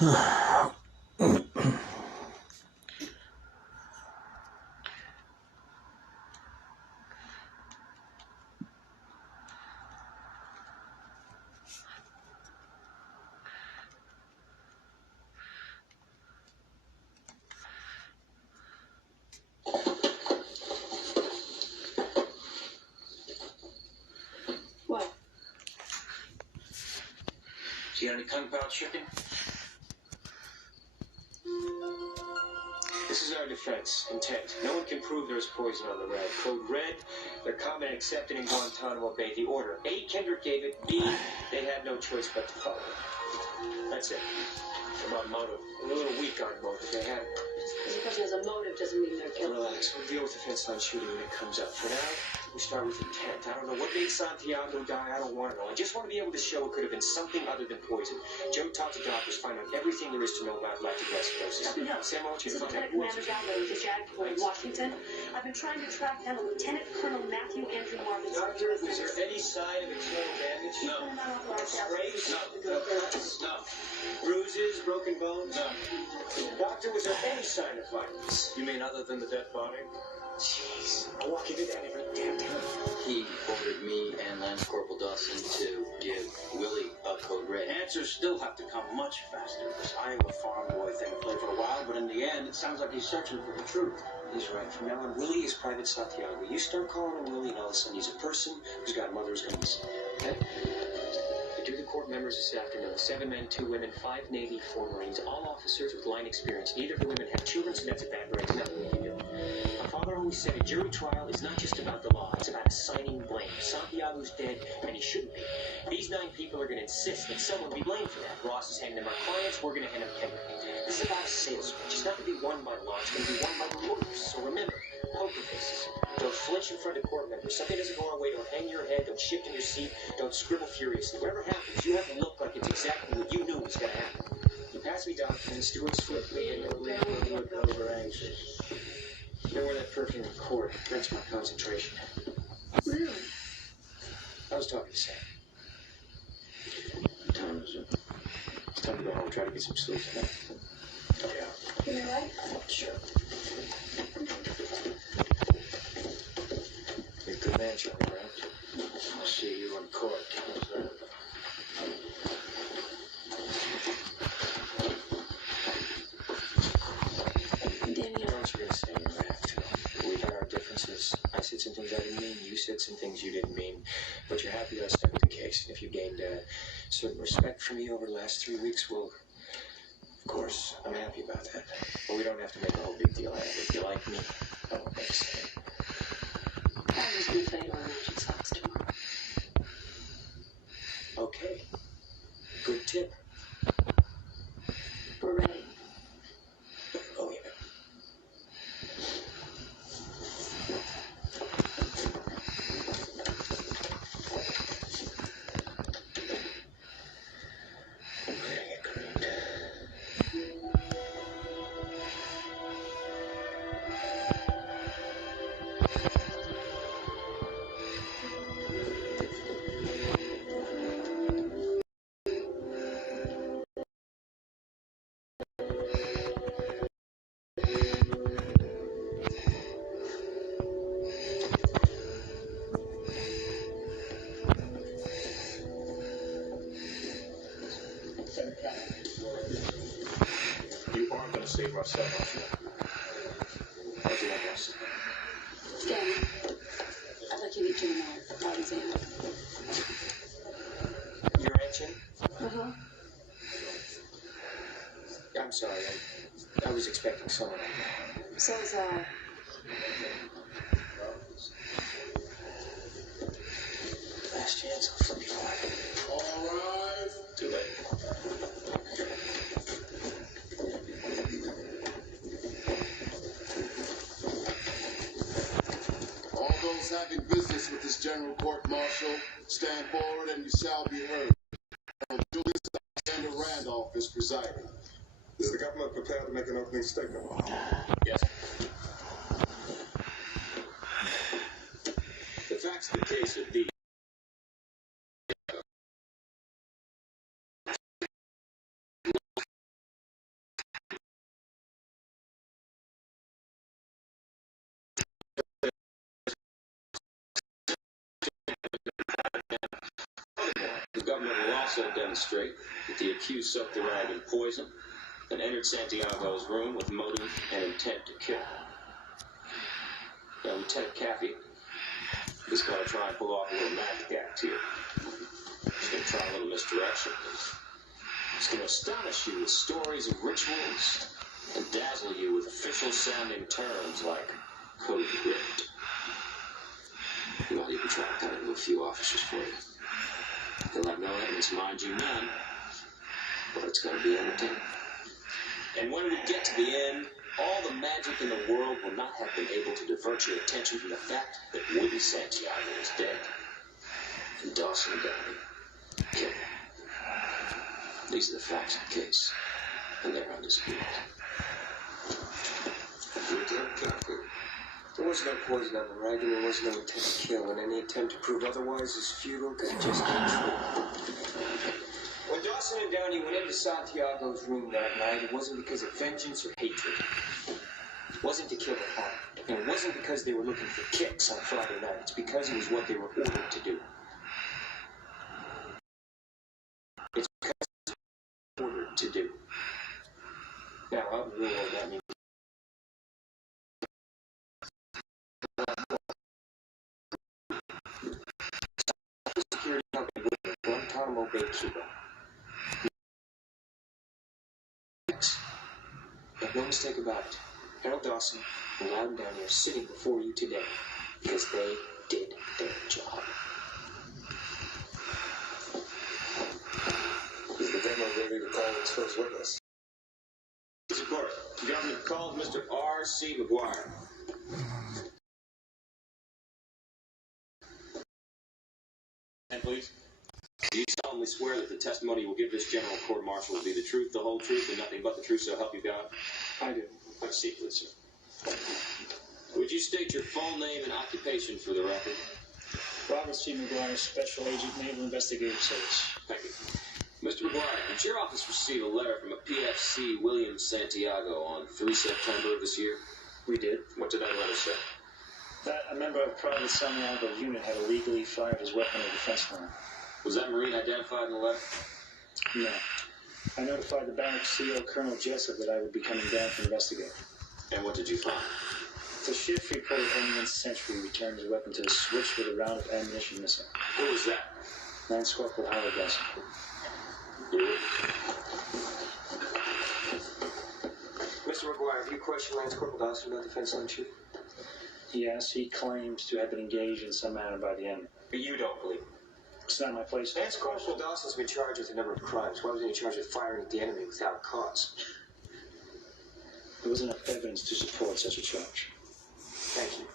What? See any Kung Pao chicken? This is our defense. Intent. No one can prove there is poison on the red. Code red, they're common and accepted in Guantanamo Bay. The order. A, Kendrick gave it. B, they had no choice but to follow it. That's it. About motive. We're a little weak on motive. They had one. Just because a person has a motive doesn't mean they're guilty. Relax. We'll deal with the fence line shooting when it comes up. For now, we start with intent. I don't know what made Santiago die. I don't want to know. I just want to be able to show it could have been something other than poison. Joe talked to doctors, find out everything there is to know about lactic acidosis. No. Sam, I want you This is to find out Lieutenant Commander Gallo of the JAG Corps in Washington. I've been trying to track down a Lieutenant Colonel Matthew Andrew Marvin. Doctor, was there any sign of external damage? No. Scrapes? No. Cuts? No. Bruises? Broken bones? No. Doctor, was there any sign of violence? You mean other than the dead body? Jeez. I walk into that every damn time. He ordered me and Lance Corporal Dawson to give Willie a code red. Answers still have to come much faster. This Iowa farm boy thing played for a while, but in the end, it sounds like he's searching for the truth. He's right. From now on, Willie is Private Santiago. You start calling him Willie, and all of a sudden he's a person who's got a mother who's going to be sick. Okay? I do the court members this afternoon. 7 men, 2 women, 5 Navy, 4 Marines, all officers with line experience. Neither of the women have children, so that's a bad break. Nothing we can do. My father always said a jury trial is not just about the law. It's about assigning blame. Santiago's dead, and he shouldn't be. These 9 people are going to insist that someone be blamed for that. Ross is handing them our clients. We're going to hand them Kendrick. This is about a sales pitch. It's not going to be won by law. It's going to be won by the lawyers. So remember, poker faces. Don't flinch in front of court members. Something doesn't go our way. Don't hang your head. Don't shift in your seat. Don't scribble furiously. Whatever happens, you have to look like it's exactly what you knew was going to happen. You pass me, Doc, and Stewart's flip me, and you'll look over anxious. You know where that perfume in court breaks my concentration. Really? I was talking to Sam. What time is it? It's time to go home. Try to get some sleep tonight. Yeah. Can you write? Sure. You're a good man, Charlie, right? I'll see you in court. Daniel. You know what you're going to say? You don't have to. We've had our differences. I said some things I didn't mean. You said some things you didn't mean. But you're happy that I stuck with the case. And if you gained a certain respect for me over the last 3 weeks, well, of course, I'm happy about that. But we don't have to make a whole big deal out of it. If you like me, I won't make a stand. I'll just be playing on Magic Sox tomorrow. Okay. Good tip. We're ready. Oh, yeah. I'm gonna get creamed. You aren't going to save our son, are you? I'll do my best. Danny, I'd like you to meet Jim and Alexander. Your Aunt Jenny? Uh-huh. I'm sorry. I was expecting someone. So is, Last chance, I'll flip you for it. All right. Too late. All those having business with this General Court Martial, stand forward and you shall be heard. Julius Alexander Randolph is presiding. Is the government prepared to make an opening statement? Yes. The facts of the case are these. The government will also demonstrate that the accused soaked the rag in poison and entered Santiago's room with motive and intent to kill. Now, Lieutenant Caffey is going to try and pull off a little magic act here. He's going to try a little misdirection. He's going to astonish you with stories of rituals and dazzle you with official-sounding terms like code red. Well, you can try to cut into a few officers for you. He'll have no evidence, mind you, none. But it's going to be entertaining. And when we get to the end, all the magic in the world will not have been able to divert your attention from the fact that Willie Santiago is dead. And Dawson Downey killed him. These are the facts of the case. And they're undisputed. Lieutenant Caffey. There was no poison on the rag, and there was no intent to kill, and any attempt to prove otherwise is futile because it just ain't true. When Dawson and Downey went into Santiago's room that night, it wasn't because of vengeance or hatred. It wasn't to kill or harm. And it wasn't because they were looking for kicks on Friday night. It's because it was what they were ordered to do. It's because they were ordered to do. Now, out in the real world, that means security company with Guantanamo Bay, Cuba. Make no mistake about it. Harold Dawson and Loudon Downey are sitting before you today because they did their job. Is the government ready to call its first witness? Yes, of course. The government called Mr. R.C. McGuire. And please. Do you solemnly swear that the testimony you will give this general court-martial will be the truth, the whole truth, and nothing but the truth, so help you God? I do. Have a seat, please, sir. Would you state your full name and occupation for the record? Robert C. McGuire, Special Agent, Naval Investigative Service. Thank you. Mr. McGuire, did your office receive a letter from a PFC William Santiago on 3 September of this year? We did. What did that letter say? That a member of Private Santiago's unit had illegally fired his weapon at the defense line. Was that Marine identified in the letter? No. I notified the barracks CO, Colonel Jessup, that I would be coming down to investigate. And what did you find? The shift reported Ordnance Sentry returned his weapon to the switch with a round of ammunition missing. Who was that? Lance Corporal Howard Dawson. Mr. McGuire, have you questioned Lance Corporal Dawson about the fence line shooting? Yes, he claims to have been engaged in some manner by the enemy. But you don't believe it. It's not my place. Lance Corporal Dawson's been charged with a number of crimes. Why was he charged with firing at the enemy without cause? There was enough evidence to support such a charge. Thank you.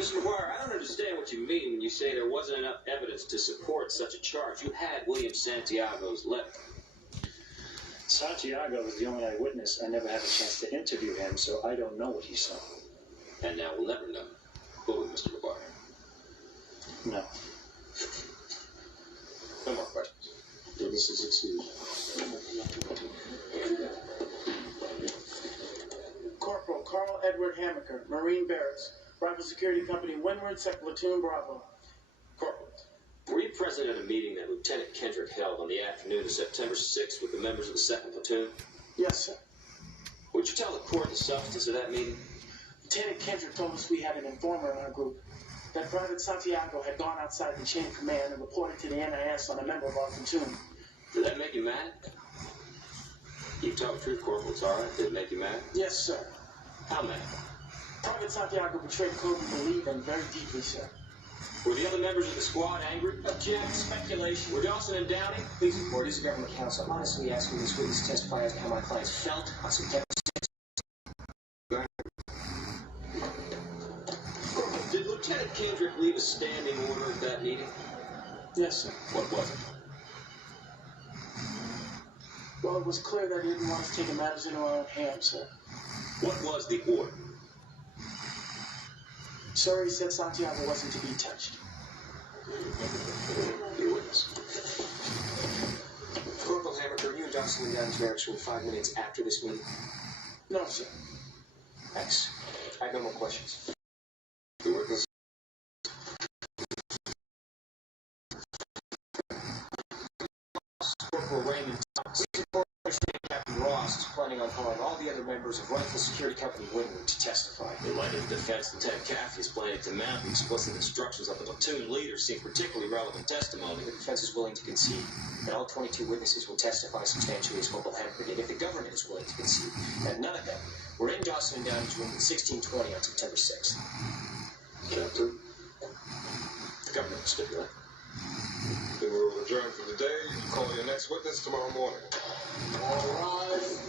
Mr. McGuire, I don't understand what you mean when you say there wasn't enough evidence to support such a charge. You had William Santiago's letter. Santiago was the only eyewitness. I never had a chance to interview him, so I don't know what he saw. And now we'll never know. Will we, Mr. McGuire? No. No more questions. Witnesses excused. Corporal Carl Edward Hammaker, Marine Barracks, Rifle Security Company, Windward, 2nd Platoon, Bravo. Corporal, were you present at a meeting that Lieutenant Kendrick held on the afternoon of September 6th with the members of the 2nd Platoon? Yes, sir. Would you tell the court the substance of that meeting? Lieutenant Kendrick told us we had an informer in our group, that Private Santiago had gone outside the chain of command and reported to the NIS on a member of our platoon. Did that make you mad? You tell the truth, Corporal. It's all right. Did it make you mad? Yes, sir. How mad? Private Santiago betrayed code we believe in very deeply, sir. Were the other members of the squad angry? Object, speculation. Were Dawson and Downey? Please report, as a government counsel, honestly asking this witness to testify as to how my clients felt on September 6th. Did Lieutenant Kendrick leave a standing order at that meeting? Yes, sir. What was it? Well, it was clear that he didn't want us taking matters into our own hands, sir. What was the order? Sir, he said Santiago wasn't to be touched. Your witness. Corporal Hammaker, you and Dawson went down to barracks room 5 minutes after this meeting? No, sir. Thanks. I have no more questions. Your witness. Corporal Raymond Thomas. Captain Ross is planning on calling all the other members of Rifle Security Company Windward to testify. In light of Defense Lieutenant Caffey's planning to mount the explicit instructions of the platoon leader seem particularly relevant testimony. The defense is willing to concede that all 22 witnesses will testify substantially as Corporal Hempert did if the government is willing to concede that none of them were in Jocelyn Downey's room at 1620 on September 6th. Captain, The government will stipulate. then we will adjourn for the day. Call your next witness tomorrow morning. All rise.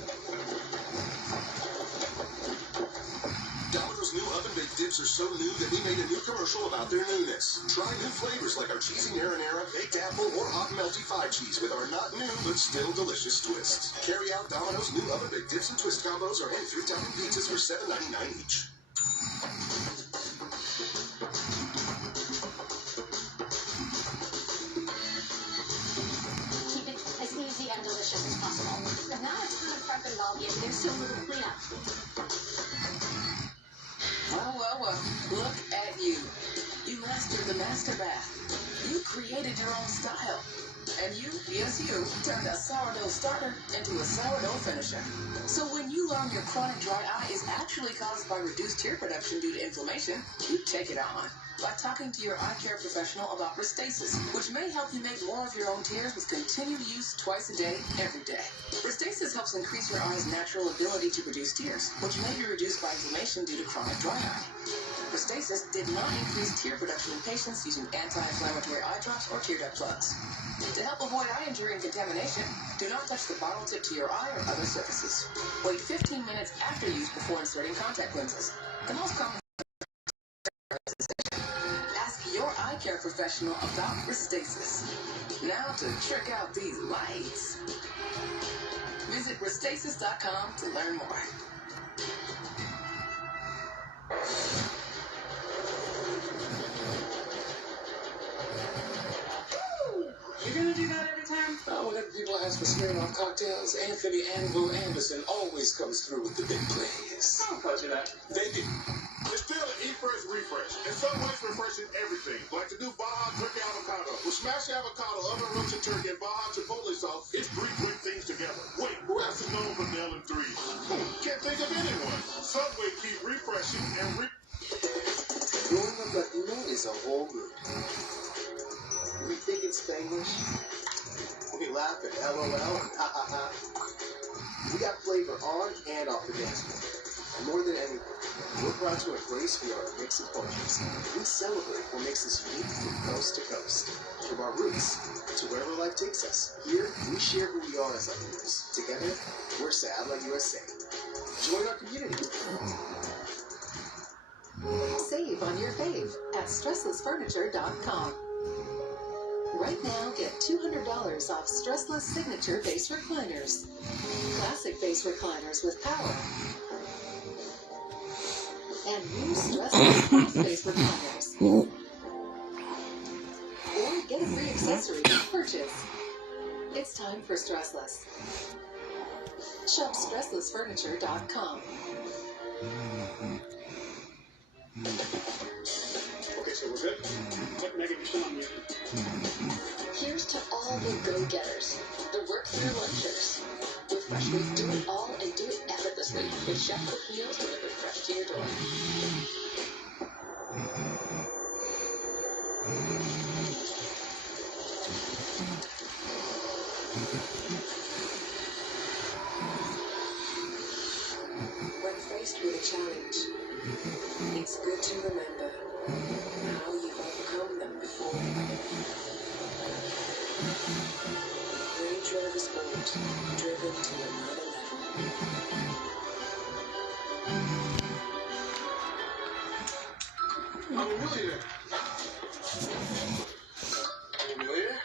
Domino's new oven-baked dips are so new that we made a new commercial about their newness. Try new flavors like our cheesy marinara, baked apple, or hot and melty 5 cheese with our not new but still delicious twists. Carry out Domino's new oven-baked dips and twist combos or any 3-topping pizzas for $7.99 each. Keep it as easy and delicious as possible. There's not a ton of prep involved yet. There's still a little cleanup. Well, look at you. You mastered the master bath. You created your own style. And you, yes you, turned a sourdough starter into a sourdough finisher. So when you learn your chronic dry eye is actually caused by reduced tear production due to inflammation, you take it on by talking to your eye care professional about Restasis, which may help you make more of your own tears with continued use twice a day, every day. Restasis helps increase your eye's natural ability to produce tears, which may be reduced by inflammation due to chronic dry eye. Restasis did not increase tear production in patients using anti-inflammatory eye drops or tear duct plugs. To help avoid eye injury and contamination, do not touch the bottle tip to your eye or other surfaces. Wait 15 minutes after use before inserting contact lenses. The most common ask your eye care professional about Restasis. Now to trick out these lights. Visit Restasis.com to learn more. You're gonna do that every time? Whenever people ask for Smirnoff cocktails, Anthony Anvil Anderson always comes through with the big plays. I'll pledge you that. They do. It's still an Eat Fresh refresh. In some ways, refreshing everything. Like the new Baja Turkey Avocado. With smashed avocado, oven roasted turkey, and Baja Chipotle sauce, it's 3 great things together. Wait, who else is known for nailing 3? Can't think of anyone. Subway keep refreshing and Growing up Latino is a whole group. We think it's Spanglish. We laugh at LOL and ha ha ha. We got flavor on and off the dance floor. And more than anything, we're proud to embrace we are a mix of cultures. We celebrate what makes us unique from coast to coast. From our roots to wherever life takes us. Here, we share who we are as Latinos. Together, we're Sad Like USA. Join our community. Save on your fave at stresslessfurniture.com. Right now, get $200 off Stressless Signature Base Recliners. Classic base recliners with power. And new Stressless Cross Base Recliners. Or get a free accessory with purchase. It's time for Stressless. Shop stresslessfurniture.com. Okay, so we're good? What negative on you? Here's to all the go-getters, the work-through lunchers. With Fresh Meats, do it all and do it effortlessly. With chef-cooked meals delivered fresh to your door. When faced with a challenge, it's good to remember how you've overcome them before. Range Rover Sport, driven to another level. I'm a millionaire. I'm a millionaire?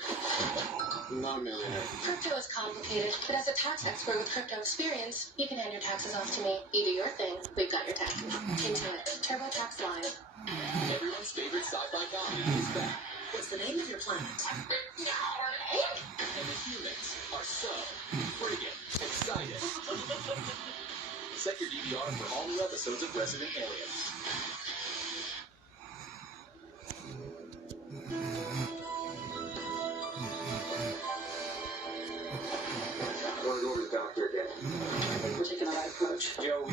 I'm not a millionaire. Crypto is complicated, but as a tax expert with crypto experience, you can hand your taxes off to me. You do your thing, we've got your taxes. Into it. TurboTax Live. Everyone's favorite sci-fi comedy is back. What's the name of your planet? And the humans are so friggin' excited. Set your DVR for all new episodes of Resident Alien.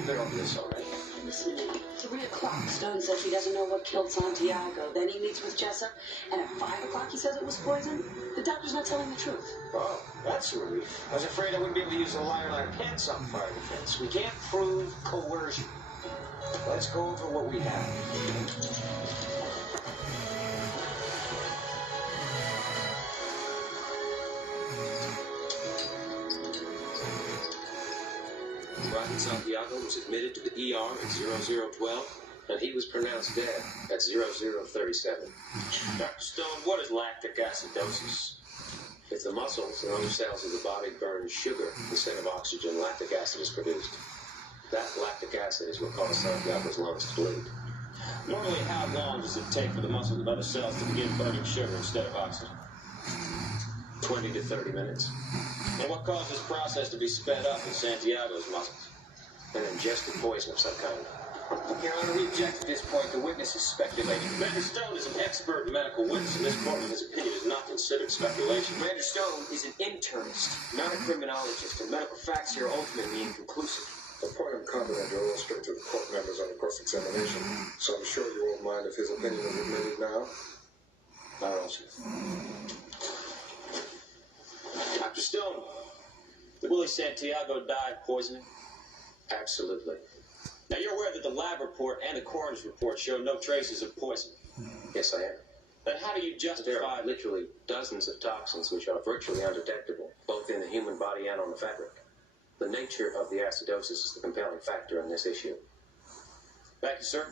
been over this already. Listen, 3 o'clock, Stone says he doesn't know what killed Santiago. Then he meets with Jessup, and at 5 o'clock he says it was poison. The doctor's not telling the truth. Oh, that's a relief. I was afraid I wouldn't be able to use a liar like pants on fire defense. We can't prove coercion. Let's go over what we have. Rodney Santiago was admitted to the ER at 0012, and he was pronounced dead at 0037. Dr. Stone, what is lactic acidosis? If the muscles and other cells of the body burn sugar instead of oxygen, lactic acid is produced. That lactic acid is what caused Santiago's lungs to bleed. Normally, how long does it take for the muscles of other cells to begin burning sugar instead of oxygen? 20 to 30 minutes. And what caused this process to be sped up in Santiago's muscles? An ingested poison of some kind. Your Honor, we object at this point. The witness is speculating. Commander Stone is an expert medical witness, and this court in his opinion is not considered speculation. Commander Stone is an internist, not a criminologist, and medical facts here are ultimately inconclusive. The point I'm confident to illustrate to the court members on the cross-examination, so I'm sure you won't mind if his opinion is admitted now. Not at all, sir. Dr. Stone, did Willie Santiago die of poisoning? Absolutely. Now, you're aware that the lab report and the coroner's report show no traces of poison. Yes, I am. Then how do you justify... There are literally dozens of toxins which are virtually undetectable, both in the human body and on the fabric. The nature of the acidosis is the compelling factor in this issue. Thank you, sir.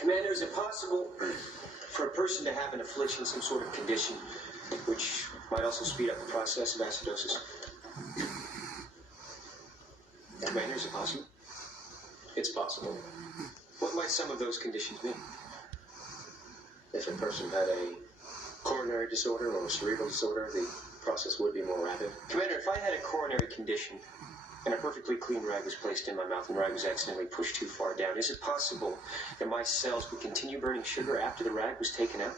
Commander, is it possible for a person to have an affliction, some sort of condition, which might also speed up the process of acidosis? Commander, is it possible? It's possible. What might some of those conditions be? If a person had a coronary disorder or a cerebral disorder, the process would be more rapid. Commander, if I had a coronary condition and a perfectly clean rag was placed in my mouth and the rag was accidentally pushed too far down, is it possible that my cells would continue burning sugar after the rag was taken out?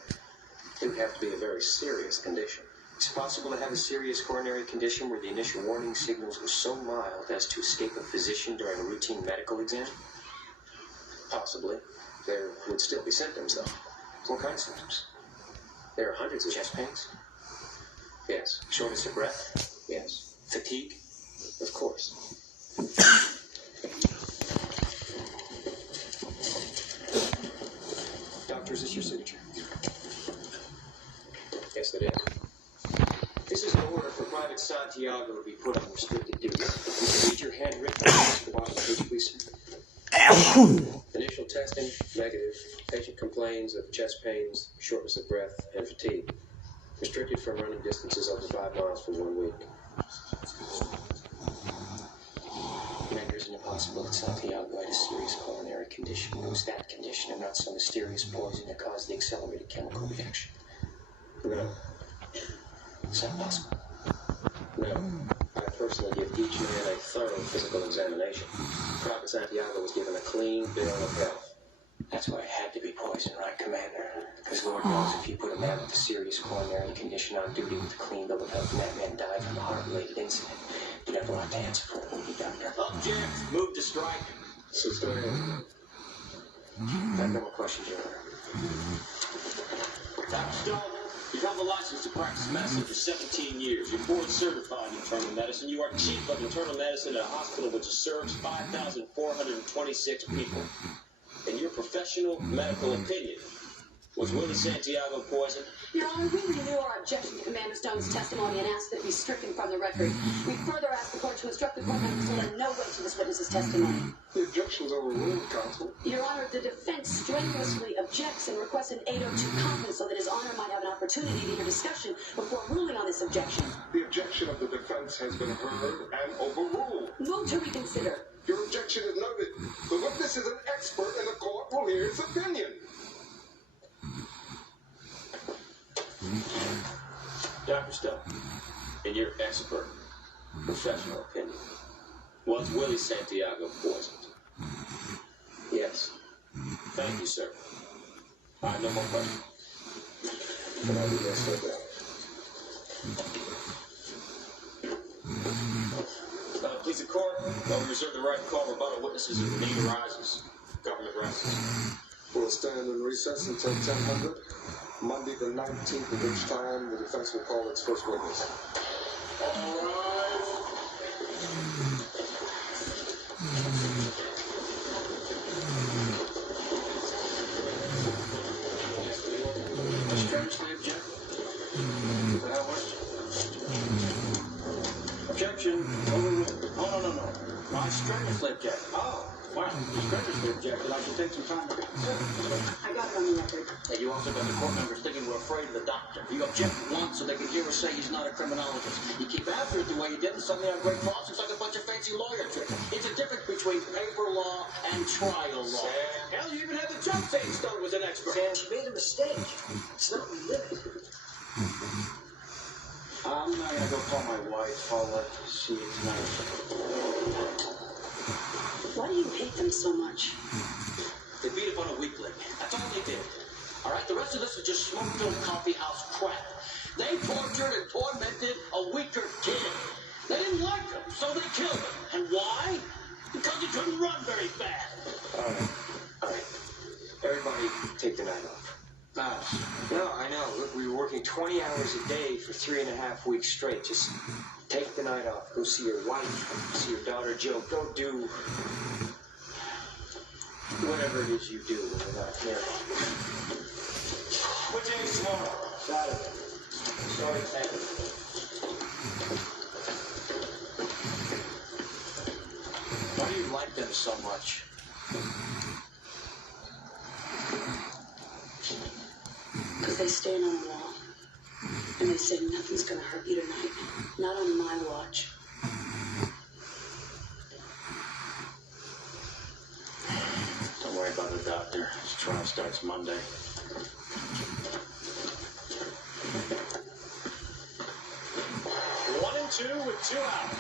It would have to be a very serious condition. It's possible to have a serious coronary condition where the initial warning signals were so mild as to escape a physician during a routine medical exam? Possibly. There would still be symptoms, though. What kind of symptoms? There are hundreds of chest pains. Yes. Shortness of breath? Yes. Fatigue? Of course. Doctor, is this your signature? Yes, it is. This is an order for Private Santiago to be put on restricted duty. Would you read your handwritten at the bottom page, please, sir? Initial testing, negative. Patient complains of chest pains, shortness of breath, and fatigue. Restricted from running distances up to 5 miles for 1 week. Commander, isn't it possible that Santiago had a serious coronary condition? It was that condition and not some mysterious poison that caused the accelerated chemical reaction? No. Is that possible? No. I personally give each man a thorough physical examination. Private Santiago was given a clean bill of health. That's why it had to be poison, right, Commander? Because Lord knows if you put a man with a serious coronary condition on duty with a clean bill of health and that man died from a heart-related incident, you'd have a lot to answer for, wouldn't you, Doctor? Object! Move to strike. Sustained. I have no more questions, Your Honor. Dr. Stone, you've held the license to practice medicine for 17 years. You're board certified in internal medicine. You are chief of internal medicine at a hospital which serves 5,426 people. In your professional medical opinion, was Willie Santiago poisoned? Your Honor, we renew our objection to Commander Stone's testimony and ask that it be stricken from the record. We further ask the court to instruct the court members to lend no weight to this witness's testimony. The objection's overruled, counsel. Your Honor, the defense strenuously objects and requests an 802 conference so that His Honor might have an opportunity to hear discussion before ruling on this objection. The objection of the defense has been heard and overruled. Move to reconsider. Your objection is noted. The witness is an expert and the court will hear his opinion. Dr. Stone, in your expert professional opinion, was Willie Santiago poisoned? Yes. Thank you, sir. I have no more questions. Can I do that, sir? Please the court. Well, we reserve the right to call rebuttal witnesses if the need arises. Government rests. We'll stand in recess until 1000, Monday the 19th, at which time the defense will call its first witness. All rise. Strenuously object. That was. Objection. Oh, no. I strenuously object. Oh, wow. You strenuously objected. I should take some time to consider. I got it on the record. And you also got the court members thinking we're afraid of the doctor. You object once so they can hear us say he's not a criminologist. You keep after it the way you did, and suddenly on Great Falls, it's like a bunch of fancy lawyer tricks. It's a difference between paper law and trial law. Sam. Hell, you even had the judge saying Stone was an expert. Sam, she made a mistake. It's not reliving. I'm not gonna go call my wife. I'll see you tonight. Why do you hate them so much? They beat up on a weakling. That's all they did. All right, the rest of this is just smoke-filled coffeehouse crap. They tortured and tormented a weaker kid. They didn't like him, so they killed him. And why? Because he couldn't run very fast. All right. Everybody take the night off. No, I know. Look, we were working 20 hours a day for 3.5 weeks straight. Just take the night off. Go see your wife, see your daughter Jill. Go do whatever it is you do when you're not here. What day is tomorrow? Saturday. Starting Saturday. Why do you like them so much? Because they stand on a wall. And they say nothing's gonna hurt you tonight. Not on my watch. Don't worry about the doctor. His trial starts Monday. One and two with 2 out.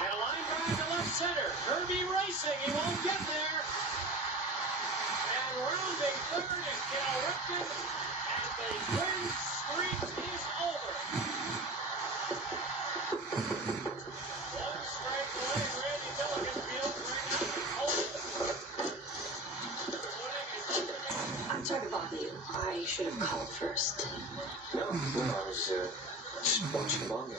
And a line drive to left center. Kirby racing. He won't get there. And rounding third is Cal Ripken. And the win streak is over. One strike away. Randy Milligan fields right out the hole. I'm sorry to bother you. I should have called first. No, I was just watching along there.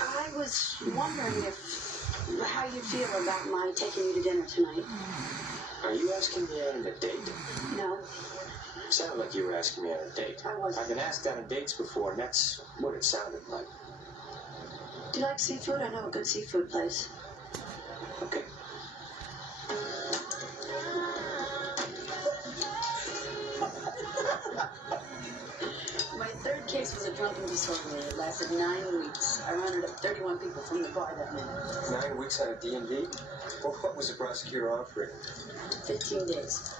I was wondering how you feel about my taking you to dinner tonight. Are you asking me out on a date? No, It sounded like you were asking me on a date. I wasn't. I've been asked out on dates before, and that's what it sounded like. Do you like seafood? I know a good seafood place. Okay. My third case was a drunken disorder. It lasted 9 weeks. I rounded up 31 people from the bar that night. 9 weeks out of D&D? Well, what was the prosecutor offering? 15 days.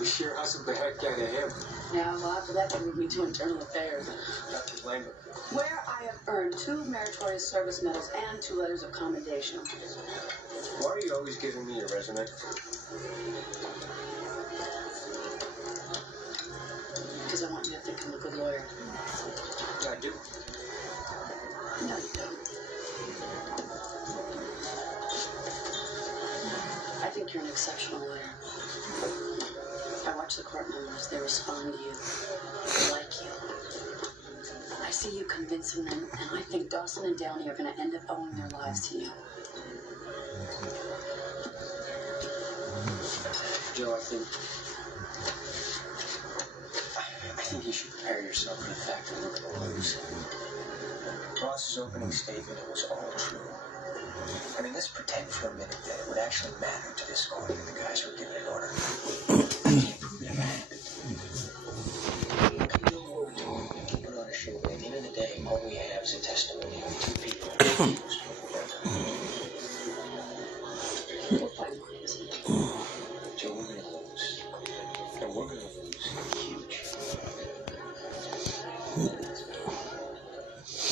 You sure hustled the heck out of him. Yeah, well, after that, they moved me to internal affairs, Not to blame him. where I have earned 2 meritorious service medals and 2 letters of commendation. Why are you always giving me your resume? Because I want you to think I'm a good lawyer. Yeah, I do. No, you don't. I think you're an exceptional lawyer. I watch the court members. They respond to you. They like you. I see you convincing them, and I think Dawson and Downey are going to end up owing their lives to you. Joe, I think you should prepare yourself for the fact that we're going to lose. Ross's opening statement, it was all true. I mean, let's pretend for a minute that it would actually matter to this court that the guys were giving an order. I can't prove it never happened. Put on a show, but at the end of the day, all we have is a testimony of 2 people accused. We'll find ways. Joe, we're going to lose. And we're going to lose huge.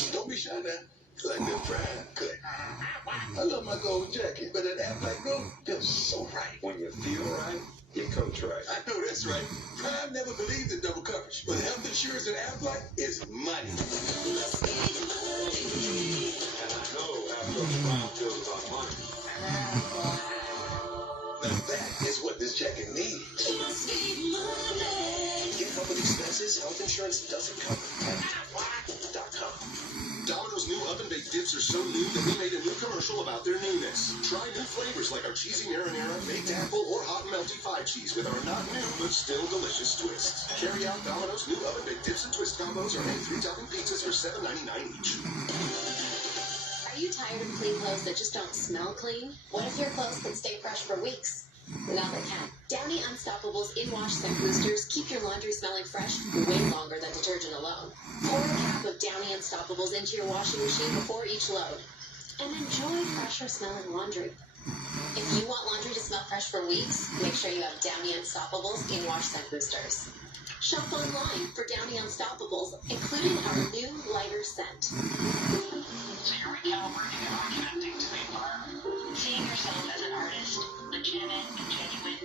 You don't Feel right, your coach right. I know that's right. Prime never believed in double coverage, but health insurance and Aflac is money. And I know Afla's Prime feels about money. Now that is what this check-in needs. Get help with expenses health insurance doesn't cover at Aflac.com. Domino's new oven-baked dips are so new that we made a new commercial about their newness. Try new flavors like our cheesy marinara, baked apple, or hot and melty 5 cheese with our not new but still delicious twists. Carry out Domino's new oven-baked dips and twist combos or make 3-topping pizzas for $7.99 each. Are you tired of clean clothes that just don't smell clean? What if your clothes can stay fresh for weeks? Now they can. Downy Unstoppables in-wash scent boosters keep your laundry smelling fresh way longer than detergent alone. Pour a cap of Downy Unstoppables into your washing machine before each load. And enjoy fresher smelling laundry. If you want laundry to smell fresh for weeks, make sure you have Downy Unstoppables in-wash scent boosters. Shop online for Downy Unstoppables, including our new lighter scent. So you're recalibrating and reconnecting to the environment. Seeing yourself as an artist, legitimate and genuine,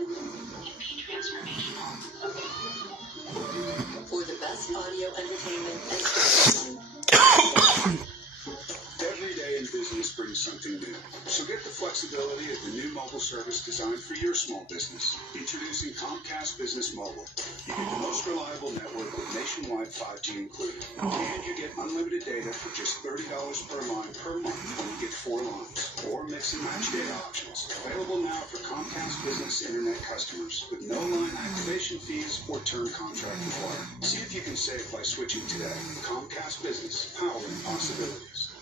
can be transformational. For the best audio entertainment and storytelling. Every day in business brings something new. So get the flexibility of the new mobile service designed for your small business. Introducing Comcast Business Mobile. You get the most reliable network with nationwide 5G included. And you get unlimited data for just $30 per line per month when you get 4 lines. Or mix and match data options. Available now for Comcast Business Internet customers with no line activation fees or term contract required. See if you can save by switching today. Comcast Business, powering possibilities.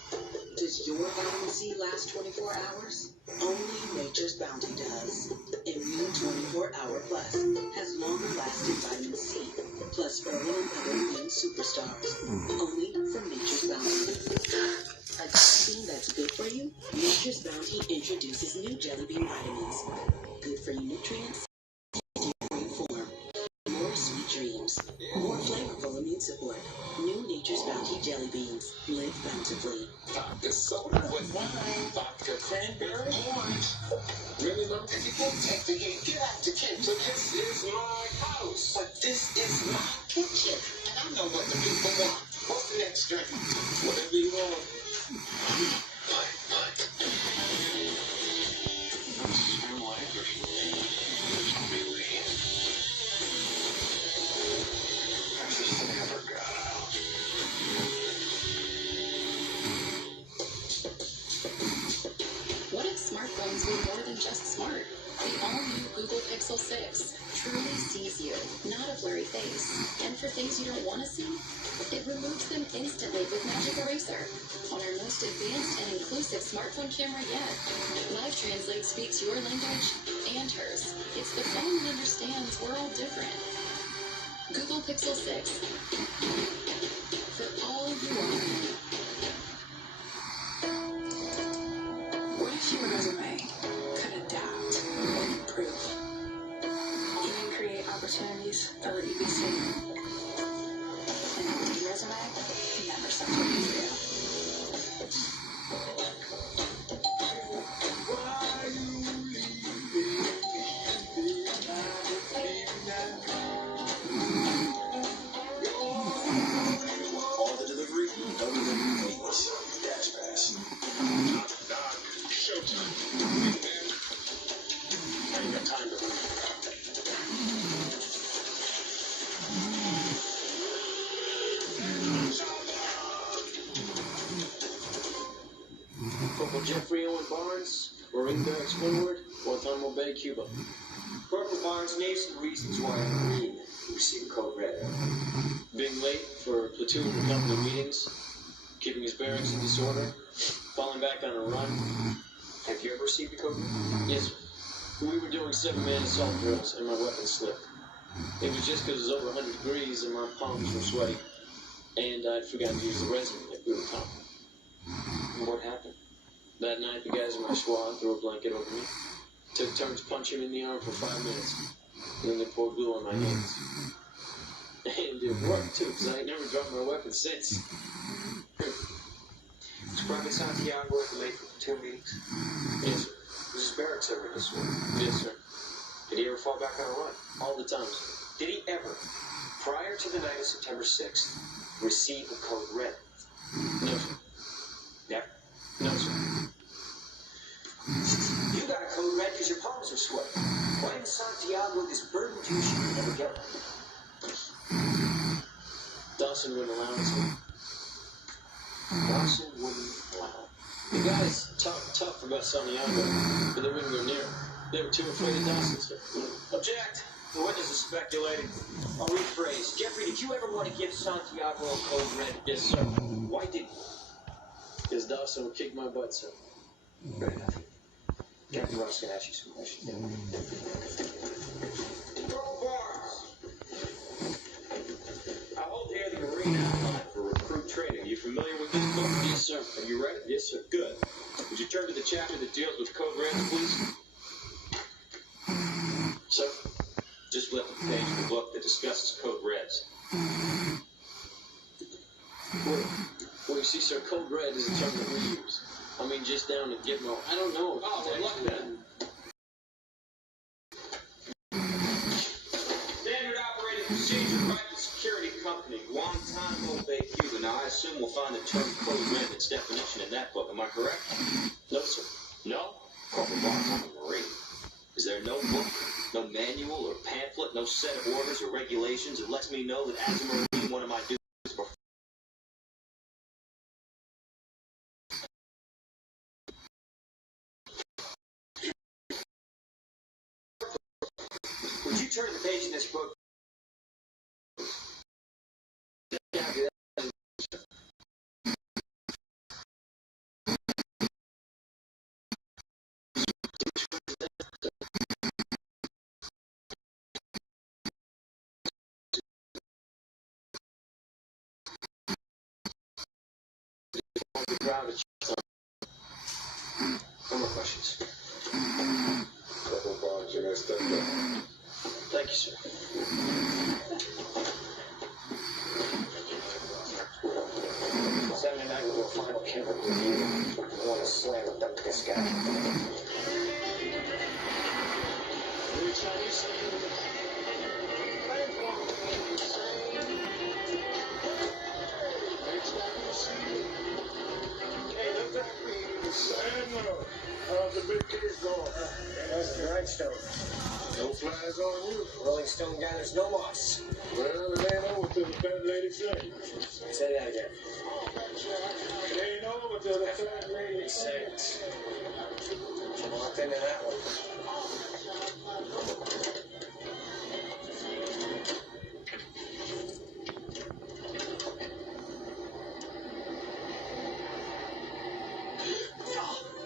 Does your vitamin C last 24 hours? Only Nature's Bounty does. Immune 24-Hour Plus has longer lasting vitamin C, plus herbal and other immune superstars. Only from Nature's Bounty. A jelly bean that's good for you? Nature's Bounty introduces new jelly bean vitamins. Good for you nutrients, in form. More sweet dreams. More flavorful immune support. New Nature's Bounty jelly beans. Live bountifully. Vodka soda with wine, vodka cranberry, orange. Really, Mom? If you can't take the heat, get out the kitchen. This is my house. But this is my kitchen, and I know what the people want. What's the next drink? Whatever you want. What if smartphones were more than just smart? The all-new Google Pixel 6 truly sees you, not a blurry face. And for things you don't want to see, it removes them instantly with Magic Eraser. On our most advanced and inclusive smartphone camera yet, Live Translate speaks your language and hers. It's the phone that understands we're all different. Google Pixel 6. For all you are. What if your resume could adapt and improve? Even create opportunities that let you be seen. An empty resume never sets what you feel. Order delivery, Dash Pass. Showtime. I ain't got time to wait. Corporal Jeffrey Owen Barnes, Marine Barracks Windward, Guantanamo Bay, Cuba. Corporal Barnes, name some reasons why a Marine received code red. Being late for platoon and company meetings, keeping his barracks in disorder, falling back on a run. Have you ever received a code? Yes, sir. We were doing 7-man assault drills and my weapon slipped. It was just because it was over 100 degrees and my palms were sweaty. And I'd forgotten to use the resin like we were taught. And what happened? That night, the guys in my squad threw a blanket over me. Took turns punching in the arm for 5 minutes. And then they poured glue on my hands. And it worked, too, because I ain't never dropped my weapon since. Was Private Santiago ever late for platoon meetings? Yes, sir. Was his barracks ever disordered? Yes, sir. Did fall back on a run? All the time. Did he ever, prior to the night of September 6th, receive a code red? No, sir. Never. No, sir. You got a code red because your palms are sweaty. Why didn't Santiago, this burden douche, ever get one? Dawson wouldn't allow it. Dawson wouldn't allow it. The guys talked tough about Santiago, but they wouldn't go near him. They were too afraid of Dawson, sir. Object. The witness is speculating. I'll rephrase. Jeffrey, did you ever want to give Santiago a code red? Yes, sir. Why didn't you? Because Dawson would kick my butt, sir. Fair enough. Captain Ross can ask you some questions. I hold here the Marine outline for recruit training. Are you familiar with this book? Yes, sir. Have you read it? Yes, sir. Good. Would you turn to the chapter that deals with code reds, please? Sir? Just flip the page of the book that discusses code reds. Well, you see, sir, code red is a term that we use. I mean, just down to Gitmo. I don't know. Oh, well, look then. Standard operating procedure, private security company, Guantanamo Bay, Cuba. Now, I assume we'll find the term code red and its definition in that book. Am I correct? No, sir. No? Corporal Barnes, I'm a Marine. Is there no book, no manual or pamphlet, no set of orders or regulations that lets me know that as a Marine, one of my duties is performed? Would you turn to the page in this book? No more questions. Couple bonds, you may step down. Thank you, sir. Saturday night we'll do a final camera review. I want to slam dunk this guy. How's the big kids going? That's the grindstone. No flies on you. Rolling Stone gathers no moss. Well, it ain't over till the fat lady sings. Say that again. It ain't over till the fat lady sings. I'm locked into that one.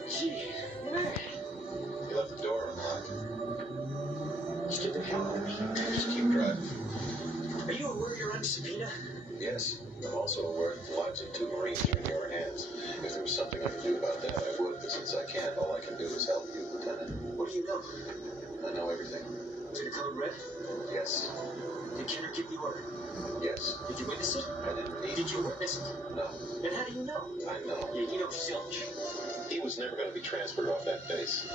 Gee, man. You left the door unlocked. Scared the hell out of me. Just keep driving. Are you aware you're under subpoena? Yes, I'm also aware that the lives of 2 Marines are in your hands. If there was something I could do about that, I would, but since I can't, all I can do is help you, Lieutenant. What do you know? I know everything. Did the code red? Yes. Did Kenner give the order? Yes. Did you witness it? I didn't need Did you witness it? No. Then how do you know? I know. Yeah, you know Silch. He was never going to be transferred off that base.